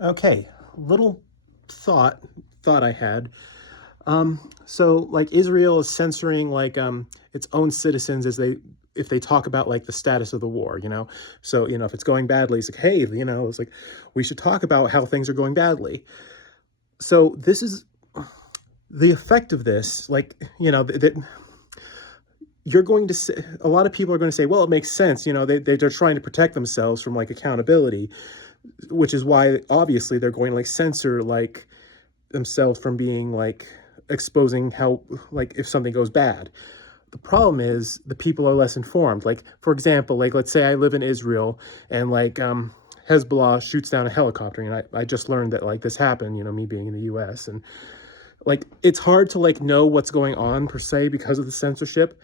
Okay, little thought I had. So like Israel is censoring like its own citizens as they if they talk about like the status of the war, you know. So, you know, if it's going badly, it's like, hey, you know, it's like we should talk about how things are going badly. So this is the effect of this, like, you know, that you're going to say, a lot of people are going to say, well, it makes sense, you know, they're trying to protect themselves from like accountability, which is why obviously they're going to like censor like themselves from being like exposing how like if something goes bad. The problem is the people are less informed. Like, for example, like let's say I live in Israel and like Hezbollah shoots down a helicopter, and I just learned that like this happened, you know, me being in the US, and like it's hard to like know what's going on per se because of the censorship.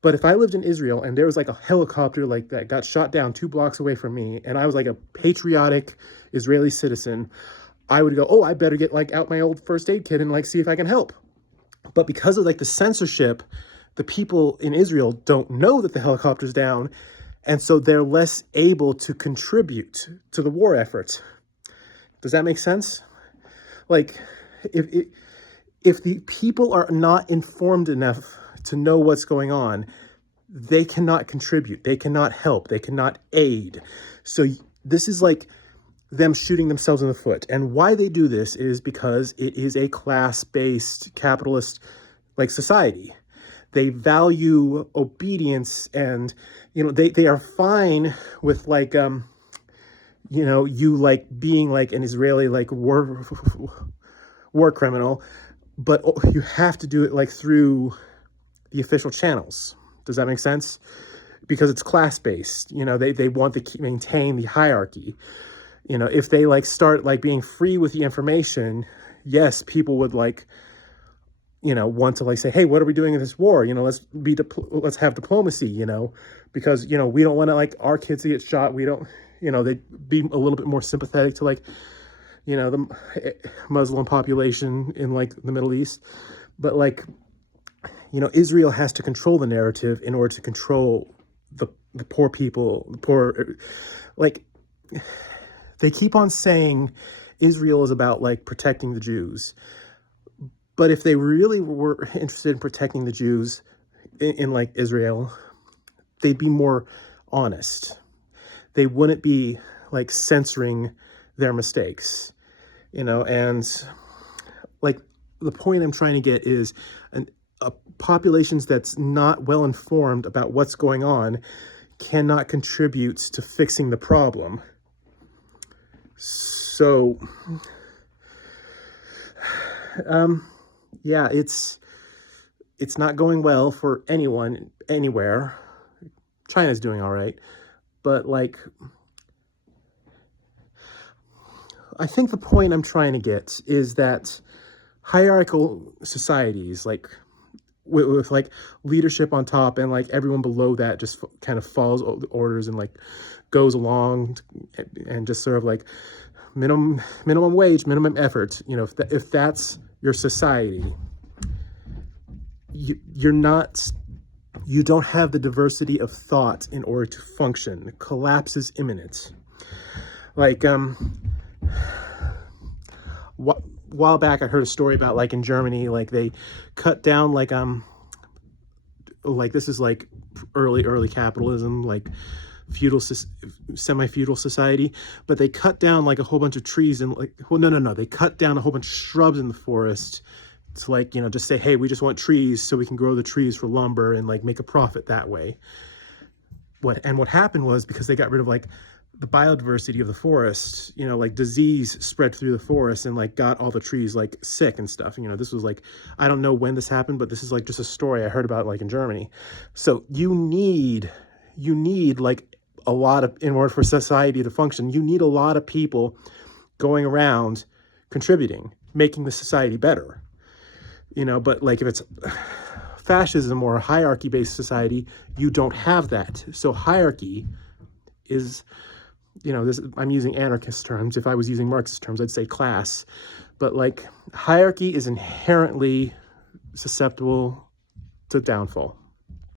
But if I lived in Israel and there was like a helicopter like that got shot down 2 blocks away from me, and I was like a patriotic Israeli citizen, I would go, oh, I better get like out my old first aid kit and like see if I can help. But because of like the censorship, the people in Israel don't know that the helicopter's down, and so they're less able to contribute to the war effort. Does that make sense? Like, if if the people are not informed enough to know what's going on, they cannot contribute, they cannot help, they cannot aid. So this is like them shooting themselves in the foot. And why they do this is because it is a class-based capitalist like society. They value obedience, and you know they are fine with like you know, you like being like an Israeli like war criminal, but you have to do it like through the official channels. Does that make sense? Because it's class-based. You know, they want to maintain the hierarchy. You know, if they like start like being free with the information, yes, people would like, you know, want to like say, hey, what are we doing in this war? You know, let's have diplomacy, you know, because, you know, we don't want to like our kids to get shot. We don't, you know, they'd be a little bit more sympathetic to like, you know, the Muslim population in like the Middle East. But like, you know, Israel has to control the narrative in order to control the poor people, the poor, like, they keep on saying Israel is about like protecting the Jews. But if they really were interested in protecting the Jews in like Israel, they'd be more honest. They wouldn't be like censoring their mistakes, you know. And like the point I'm trying to get is a populations that's not well informed about what's going on cannot contribute to fixing the problem. So, yeah, it's not going well for anyone, anywhere. China's doing all right. But, like, I think the point I'm trying to get is that hierarchical societies, like, with like leadership on top and like everyone below that just kind of follows orders and like goes along and just sort of like minimum wage, minimum effort, you know, if that's your society, you don't have the diversity of thought in order to function. Collapse is imminent. Like while back I heard a story about like in Germany, like they cut down like this is like early capitalism, like semi-feudal society, but they cut down like a whole bunch of trees and like, well, no, they cut down a whole bunch of shrubs in the forest to like, you know, just say, hey, we just want trees so we can grow the trees for lumber and like make a profit that way. What happened was, because they got rid of like the biodiversity of the forest, you know, like disease spread through the forest and like got all the trees like sick and stuff. You know, this was like, I don't know when this happened, but this is like just a story I heard about like in Germany. So you need like a lot of, in order for society to function, you need a lot of people going around contributing, making the society better, you know. But like if it's fascism or a hierarchy-based society, you don't have that. So hierarchy is, you know, this, I'm using anarchist terms. If I was using Marxist terms, I'd say class. But like hierarchy is inherently susceptible to downfall.